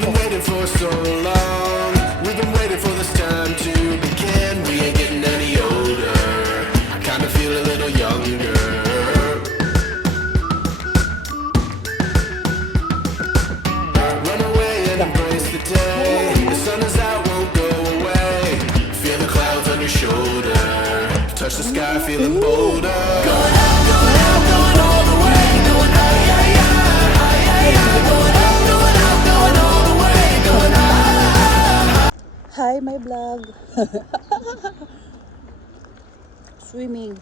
been waiting for so long. We've been waiting for this time to begin. We ain't getting any older. I kinda feel a little younger. Run away and embrace the day. The sun is out, won't go away. Feel the clouds on your shoulder. Touch the sky, feeling bolder. Going out, going out, going all the way. Going out, yeah, yeah, yeah, yeah. Going out, going out, going all the way. Going out. Hi, my vlog. Swimming.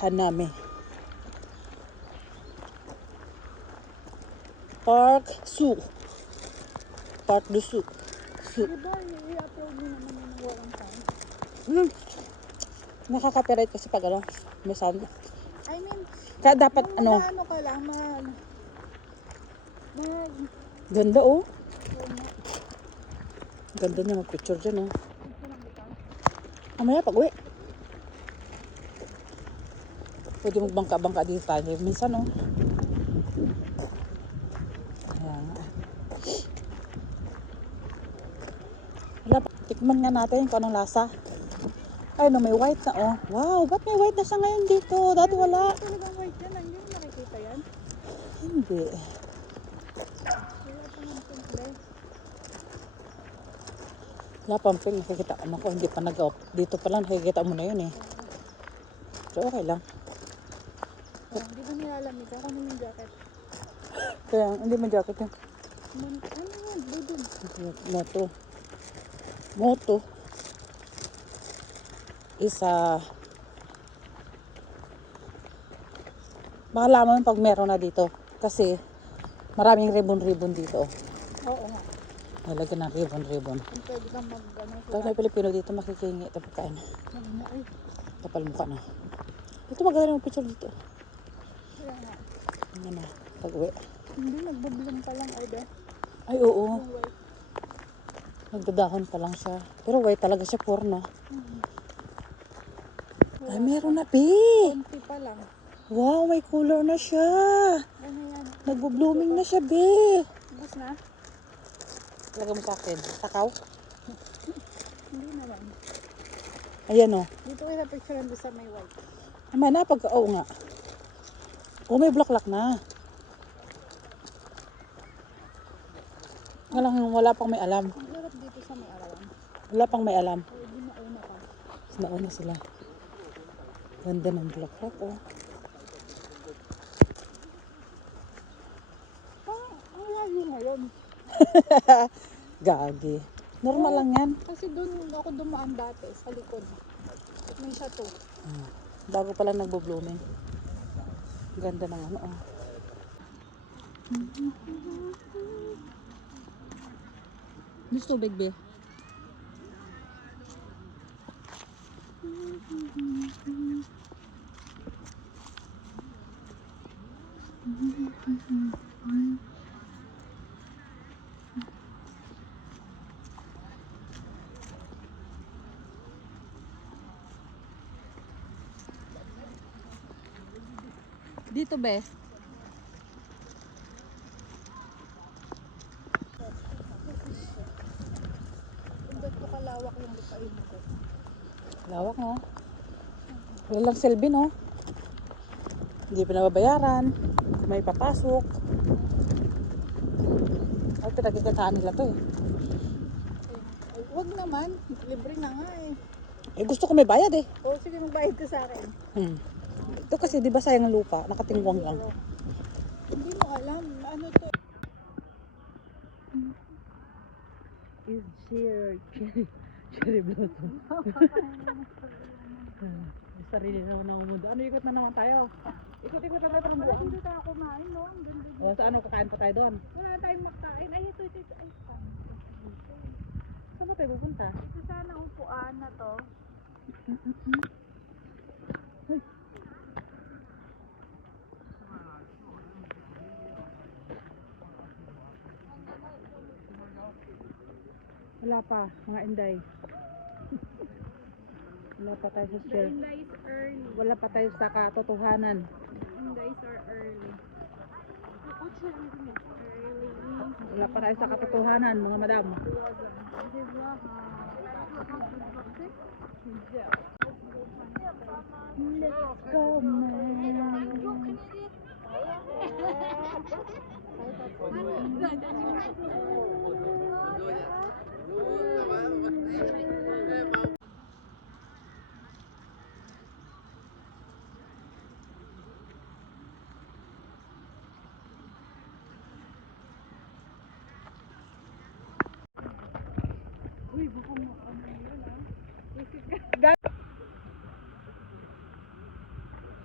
Hanami. Park Zoo. Park du Zoo. Zoo. Diba, i-upload mo naman yung walang time? Nakaka-copyright kasi pag ano, may sound. I mean, Kaya dapat yung ano, ano ka lang, ganda oh. Ganda niya mag-picture dyan oh. Mamaya pag uwi. Pwede magbangka-bangka dito tayo. Minsan oh. Ayan. Wala pa. Tikman nga natin kung anong lasa. Ay no, may white na oh. Wow, ba't may white na siya ngayon dito? Dati wala. talagang white yan, hindi mo nakikita yan. Hindi. Wala pa ng simple. Wala pang pink. Nakikita ano ko. Hindi pa nag-up. Dito pa lang nakikita mo na yun eh. So okay lang. Oh, hindi ba nilalamig ako ng yung jacket? Kaya hindi man jacket yun. Ano yun? Budol. Moto. Moto. Isa. Bahala mo pag meron na dito. Kasi maraming ribbon-ribbon dito. Oo nga. Talaga ng ribbon-ribbon. Kung pwede kang mag-ano Pag may Pilipino dito makikingi ito pagkain. Ay, Kapal mukha na. Ito maganda ng picture dito. kaya nga. Ano na. Pag-uwi. Hindi, nagbablong pa lang, Obe. Ay oo. Yung white. Nagdadahon pa lang siya. Pero white talaga siya porno. Ay meron na be. Konti pa lang. Wow, may color na siya. Ano yan? Nagbo-blooming na siya be. Bus na? Lagay mo sa akin. Takaw. Hindi na lang. Ayan o. Dito kayo na-picturean doon sa may white. Ama na pag... Oo nga. Oh, may bulaklak na. Wala pang may alam. Ang hirap dito sa may arawan. Wala pang may alam. O, di mauna pa. Nauna sila. Ganda ng bulaklak oh. Ang layo ngayon. Gagi. Normal lang yan. Kasi doon ako dumaan dati, sa likod. May chateau. Bago pa lang nagbo-blooming. Ganda ng ano oh. Gusto tubig be? Dito be? Hindi ko kalawak yung lupain ko. Lawak no? Wala lang selby no? Hindi pa nababayaran. Kung may papasok. Ay, pinagkikitaan nila to eh. Ay, wag naman. Libre na nga eh. Eh gusto ko may bayad eh. O sige, magbayad ka sa akin. Ito kasi di ba sayang ang lupa? Nakatingwang lang. Hindi mo alam. Ano to? Is cherry blossom. Sarili na ng mundo. Ano, ikot na naman tayo. Ikot-ikot na tayo ng Wala buwan. dito tayo kumain, no? Ang ganda. O, saan kakain pa tayo doon? Wala tayong magkain. Ay, ito. Ay, Saan ba tayo pupunta? ito sana upuan na to. Wala pa, mga inday. Wala pa tayo sa The share. Inday is early. Wala pa tayo sa katotohanan. Indays are early. Early. Wala pa tayo sa katotohanan, mga madam. Let's go, man.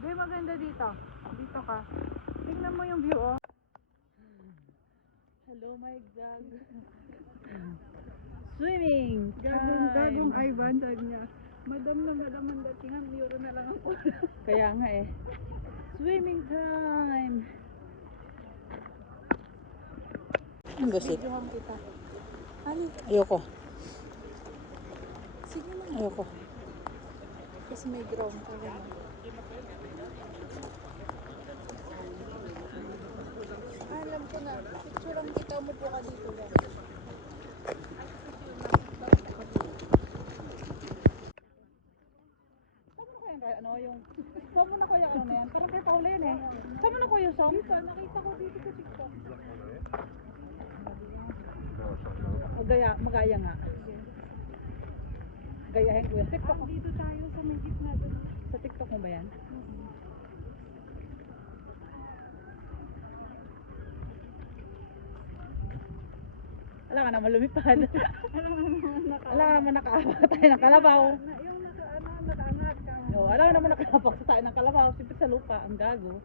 Di maganda dito. Dito ka. Tingnan mo yung view, oh. Hello, my dog. Swimming Gagong time. Ivan, sabi niya. Madam na madam ang datingan, euro na lang ako. Kaya nga eh. Swimming time. Ang gusit. Videohan kita. Ali, Ayoko. sige na. Ayoko. Kasi may drone ka rin. Alam ko na. Picture ang kita mo po ka dito. Ano yung saan mo na kuya ano na yan? Parang kay Paula yan eh. Saan mo na kuya song? Nakita ko dito sa TikTok. Magaya nga. Gayahin ko yan. TikTok mo. Dito tayo sa may gitna doon. Sa TikTok mo ba yan? Wala ka naman lumipad. Wala ka naman nakahapak tayo ng kalabaw. Yung nakaangat ka. Wala ka naman nakahapak sa tayo ng kalabaw. Siyempre sa lupa, ang gago.